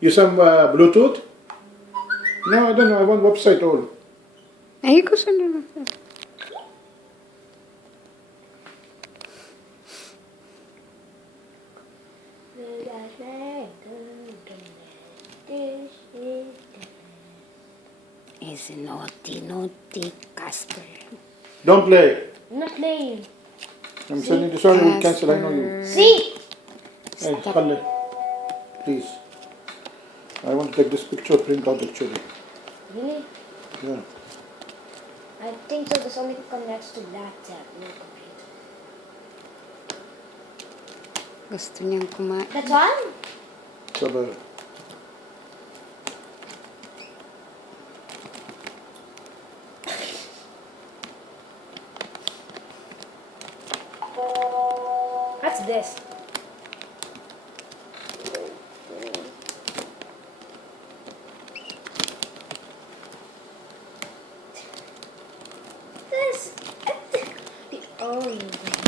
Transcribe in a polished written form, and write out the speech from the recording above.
Use some Bluetooth? No, I don't know. I want website all. Ay, gusto na. Is naughty, naughty Casper. Don't play. I'm not playing. I'm sending this one. We'll cancel. I know you. See? Hey, Khalle, please. I want to take this picture, print out actually. Really? Yeah. I think so. This only connects to that tab. No computer. Gusto niyang kumain. That's all? Sabay. What's this? This. The orange.